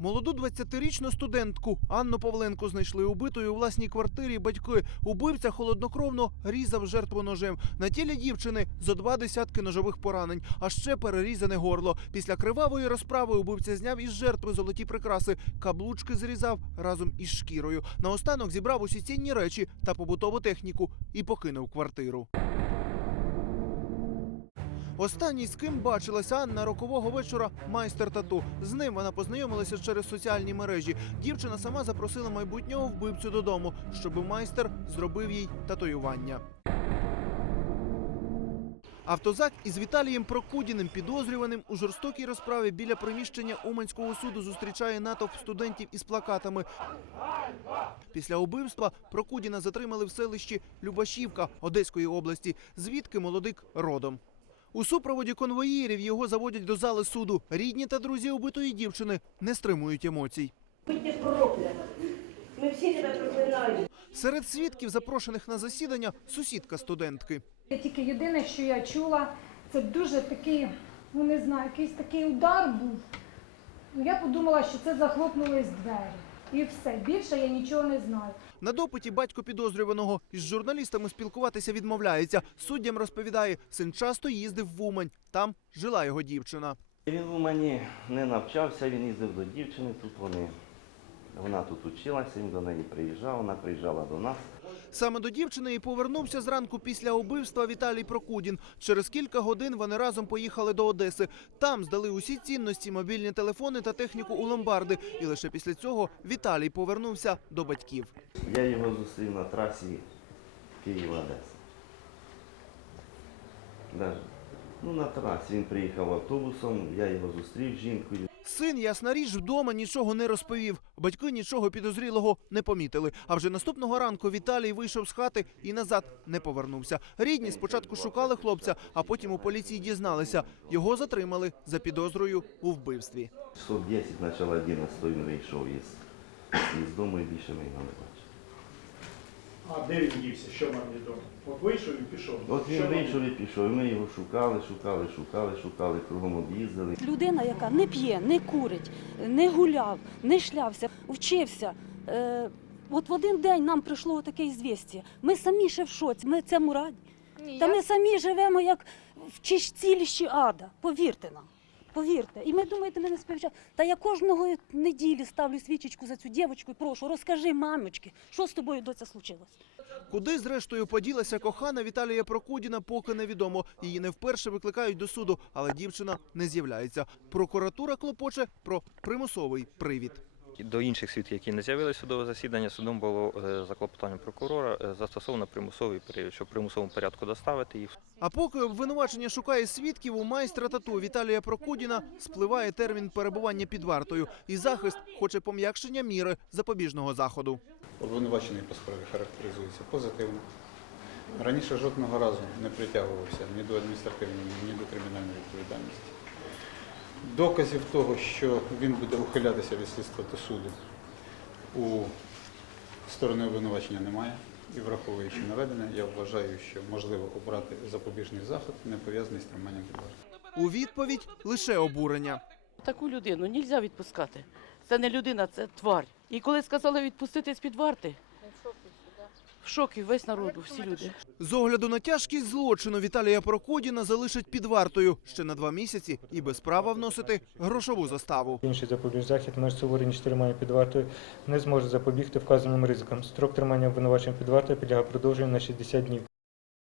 Молоду 20-річну студентку Анну Павленко знайшли убитою у власній квартирі. Батьки убивця холоднокровно різав жертву ножем. На тілі дівчини зо два десятки ножових поранень, а ще перерізане горло. Після кривавої розправи убивця зняв із жертви золоті прикраси, каблучки зрізав разом із шкірою. Наостанок зібрав усі цінні речі та побутову техніку і покинув квартиру. Останній з ким бачилася Анна рокового вечора майстер тату. З ним вона познайомилася через соціальні мережі. Дівчина сама запросила майбутнього вбивцю додому, щоб майстер зробив їй татуювання. Автозак із Віталієм Прокудіним, підозрюваним у жорстокій розправі біля приміщення Уманського суду, зустрічає натовп студентів із плакатами. Після убивства Прокудіна затримали в селищі Любашівка Одеської області, звідки молодик родом. У супроводі конвоїрів його заводять до зали суду. Рідні та друзі убитої дівчини не стримують емоцій. Ми всі тебе проклинаємо. Серед свідків, запрошених на засідання, сусідка студентки. Тільки єдине, що я чула, це дуже такий, ну не знаю, якийсь такий удар був. Ну, Я подумала, що це захлопнулись двері. І все. Більше я нічого не знаю. На допиті батько підозрюваного із журналістами спілкуватися відмовляється. Суддям розповідає, син часто їздив в Умань. Там жила його дівчина. Він в Умані не навчався, він їздив до дівчини, тут вони. Вона тут училася, він до неї приїжджав, вона приїжджала до нас. Саме до дівчини і повернувся зранку після убивства Віталій Прокудін. Через кілька годин вони разом поїхали до Одеси. Там здали усі цінності, мобільні телефони та техніку у ломбарди. І лише після цього Віталій повернувся до батьків. Я його зустрів на трасі Київ-Одеса. Даже. Ну, на трасі він приїхав автобусом, я його зустрів з жінкою. Син, ясна річ, вдома нічого не розповів. Батьки нічого підозрілого не помітили. А вже наступного ранку Віталій вийшов з хати і назад не повернувся. Рідні спочатку шукали хлопця, а потім у поліції дізналися. Його затримали за підозрою у вбивстві. Часов 10, почало 11 він вийшов із, із дому і більше ми його не бачили. Де він дівся? Що вам відомо? От вийшов і пішов. От Що він вам вийшов і пішов, і ми його шукали, шукали, шукали, шукали, кругом об'їздили. Людина, яка не п'є, не курить, не гуляв, не шлявся, вчився. Е, от в один день нам прийшло таке звістя. Ми самі ще в шоці, ми цьому раді. Та ми самі живемо як в чистілищі ада. Повірте нам. Повірте. І ми думаєте, ми не. Та я кожного неділі ставлю свічечку за цю дівчинку і прошу, розкажи, мамочки, що з тобою доця случилось? Куди зрештою поділася кохана Віталія Прокудіна, поки невідомо. Її не вперше викликають до суду, але дівчина не з'являється. Прокуратура клопоче про примусовий привід. До інших свідків, які не з'явилися судове засідання, судом було е, за клопотанням прокурора е, застосовано примусовий період, щоб в примусовому порядку доставити їх. А поки обвинувачення шукає свідків, у майстра тату Віталія Прокудіна спливає термін перебування під вартою, і захист хоче пом'якшення міри запобіжного заходу. Обвинувачений по справі характеризується позитивно. Раніше жодного разу не притягувався ні до адміністративної, ні до кримінальної відповідальності. Доказів того, що він буде ухилятися від слідства до суду, у сторони обвинувачення немає. І враховуючи наведене, я вважаю, що можливо обрати запобіжний заход, не пов'язаний з триманням під вартою. У відповідь лише обурення. Таку людину не можна відпускати. Це не людина, це тварь. І коли сказали відпустити з-під варти, в шокі весь народу, всі люди. З огляду на тяжкість злочину Віталія Прокудіна залишать під вартою ще на два місяці і без права вносити грошову заставу. Інший запобіжний захід меж суворі ніж тримання під вартою, не зможе запобігти вказаним ризикам. Строк тримання обвинувачень під вартою підлягає продовженню на 60 днів.